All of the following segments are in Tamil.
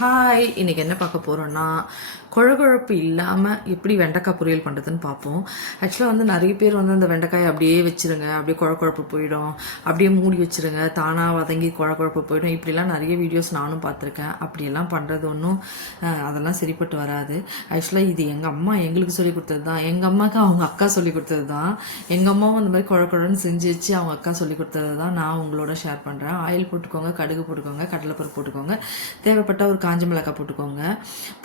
ஹாய், இன்றைக்கி என்ன பார்க்க போகிறோன்னா குழகுழப்பு இல்லாமல் எப்படி வெண்டைக்காய் பொரியல் பண்ணுறதுன்னு பார்ப்போம். ஆக்சுவலாக நிறைய பேர் அந்த வெண்டைக்காயை அப்படியே வச்சுருங்க, அப்படியே குழகுழப்பு போயிடும், அப்படியே மூடி வச்சுருங்க, தானாக வதங்கி குழகுழப்பு போயிடும். இப்படிலாம் நிறைய வீடியோஸ் நானும் பார்த்துருக்கேன். அப்படியெல்லாம் பண்ணுறது ஒன்றும் அதெல்லாம் சரிப்பட்டு வராது. ஆக்சுவலாக இது எங்கள் அம்மா எங்களுக்கு சொல்லி கொடுத்தது தான், எங்கள் அம்மாவுக்கு அவங்க அக்கா சொல்லி கொடுத்தது தான். எங்கள் அம்மாவும் அந்த மாதிரி குழகுழன்னு செஞ்சு வச்சு அவங்க அக்கா சொல்லி கொடுத்தது தான் நான் உங்களோட ஷேர் பண்ணுறேன். ஆயில் போட்டுக்கோங்க, கடுகு போட்டுக்கோங்க, கடலைப்பருப்பு போட்டுக்கோங்க, தேவைப்பட்ட ஒரு காஞ்ச மிளகாய் போட்டுக்கோங்க.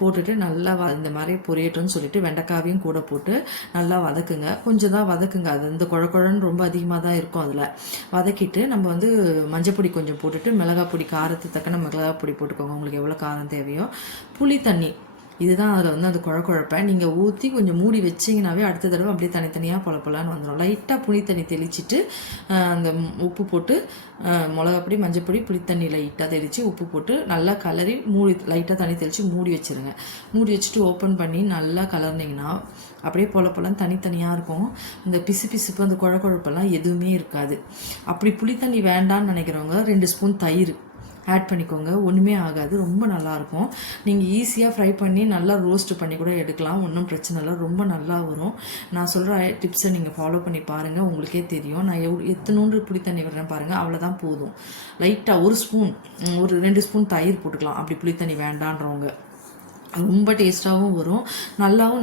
போட்டுட்டு நல்லா இந்த மாதிரி பொரியட்டும்னு சொல்லிட்டு வெண்டைக்காவையும் கூட போட்டு நல்லா வதக்குங்க. கொஞ்சம் தான் வதக்குங்க, அது இந்த குழக்குழன்னு ரொம்ப அதிகமாக தான் இருக்கும். அதில் வதக்கிட்டு நம்ம மஞ்சப்பொடி கொஞ்சம் போட்டுட்டு மிளகாய் பொடி, காரத்துக்கு தக்கன மிளகாய் பொடி போட்டுக்கோங்க, உங்களுக்கு எவ்வளோ காரம் தேவையோ. புளி தண்ணி இதுதான் அதில் அந்த குழப்பை நீங்கள் ஊற்றி கொஞ்சம் மூடி வச்சிங்கனாவே அடுத்த தடவை அப்படியே தனித்தனியாக பொலப்பொலான்னு வந்துடும். லைட்டாக புளி தண்ணி தெளிச்சிட்டு அந்த உப்பு போட்டு மிளகாப்பொடி, மஞ்சப்பொடி, புளித்தண்ணி லைட்டாக தெளித்து உப்பு போட்டு நல்லா கலரி லைட்டாக தண்ணி தெளித்து மூடி வச்சுருங்க. மூடி வச்சுட்டு ஓப்பன் பண்ணி நல்லா கலர்னிங்கன்னா அப்படியே பொலப்பொலன்னு தனித்தனியாக இருக்கும். இந்த பிசுப்பு அந்த குழப்பெல்லாம் எதுவுமே இருக்காது. அப்படி புளித்தண்ணி வேண்டான்னு நினைக்கிறவங்க 2 ஸ்பூன் தயிர் ஆட் பண்ணிக்கோங்க, ஒன்றுமே ஆகாது, ரொம்ப நல்லாயிருக்கும். நீங்கள் ஈஸியாக ஃப்ரை பண்ணி நல்லா ரோஸ்ட் பண்ணி கூட எடுக்கலாம், ஒன்றும் பிரச்சனை இல்லை, ரொம்ப நல்லா வரும். நான் சொல்கிற டிப்ஸை நீங்கள் ஃபாலோ பண்ணி பாருங்கள், உங்களுக்கே தெரியும். நான் எத்தனோண்டு புளி தண்ணி விடுறேன் பாருங்கள், அவ்வளோதான் போதும். லைட்டாக ஒரு 2 ஸ்பூன் தயிர் போட்டுக்கலாம், அப்படி புளி தண்ணி வேண்டான்றவங்க. ரொம்ப டேஸ்ட்டாகவும் வரும்,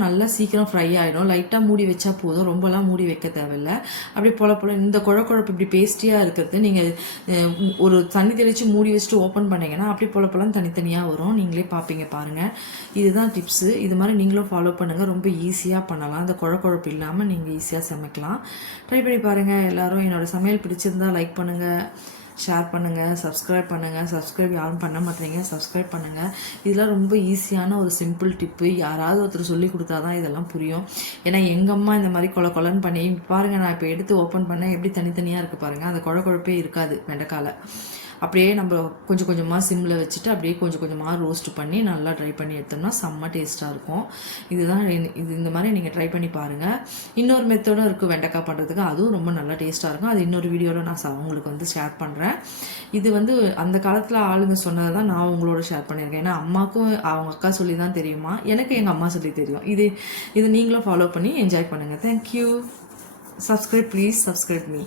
நல்லா சீக்கிரம் ஃப்ரை ஆகிடும். லைட்டாக மூடி வச்சா போதும், ரொம்பலாம் மூடி வைக்க தேவையில்லை. அப்படி போல இந்த குழப்பு இப்படி பேஸ்டியாக இருக்கிறது நீங்கள் ஒரு தண்ணி தெளித்து மூடி வச்சுட்டு ஓப்பன் பண்ணிங்கன்னா அப்படி போலப்போலாம் தனித்தனியாக வரும். நீங்களே பார்ப்பீங்க, பாருங்கள். இதுதான் டிப்ஸு. இது மாதிரி நீங்களும் ஃபாலோ பண்ணுங்கள், ரொம்ப ஈஸியாக பண்ணலாம். அந்த குழப்பு இல்லாமல் நீங்கள் ஈஸியாக சமைக்கலாம். ட்ரை பண்ணி பாருங்கள். எல்லோரும் என்னோடய சமையல் பிடிச்சிருந்தால் லைக் பண்ணுங்கள், ஷேர் பண்ணுங்கள், சப்ஸ்கிரைப் பண்ணுங்கள். சப்ஸ்கிரைப் யாரும் பண்ண மாட்டேங்க, சப்ஸ்கிரைப் பண்ணுங்கள். இதெல்லாம் ரொம்ப ஈஸியான ஒரு சிம்பிள் டிப்பு. யாராவது ஒருத்தர் சொல்லி கொடுத்தா தான் இதெல்லாம் புரியும். ஏன்னா எங்கள் அம்மா இந்த மாதிரி கொலன்னு பண்ணி பாருங்கள், நான் இப்போ எடுத்து ஓப்பன் பண்ணேன், எப்படி தனித்தனியாக இருக்குது பாருங்கள். அந்த குழப்பே இருக்காது வெண்டைக்கால. அப்படியே நம்ம கொஞ்சம் கொஞ்சமாக சிம்மில் வச்சுட்டு அப்படியே கொஞ்சம் கொஞ்சமாக ரோஸ்ட் பண்ணி நல்லா ட்ரை பண்ணி எடுத்தோம்னா செம்ம டேஸ்ட்டாக இருக்கும். இந்த மாதிரி நீங்கள் ட்ரை பண்ணி பாருங்கள். இன்னொரு மெத்தடும் இருக்குது வெண்டைக்காய் பண்ணுறதுக்கு, அதுவும் ரொம்ப நல்லா டேஸ்ட்டாக இருக்கும். அது இன்னொரு வீடியோவில் நான் உங்களுக்கு ஷேர் பண்ணுறேன். இது அந்த காலத்தில் ஆளுங்க சொன்னதை தான் நான் உங்களோட ஷேர் பண்ணியிருக்கேன். ஏன்னா அம்மாவுக்கும் அவங்க அக்கா சொல்லி தான் தெரியுமா, எனக்கு எங்கள் அம்மா சொல்லி தெரியும். இது நீங்களும் ஃபாலோ பண்ணி என்ஜாய் பண்ணுங்கள். Thank you. Subscribe, please subscribe me.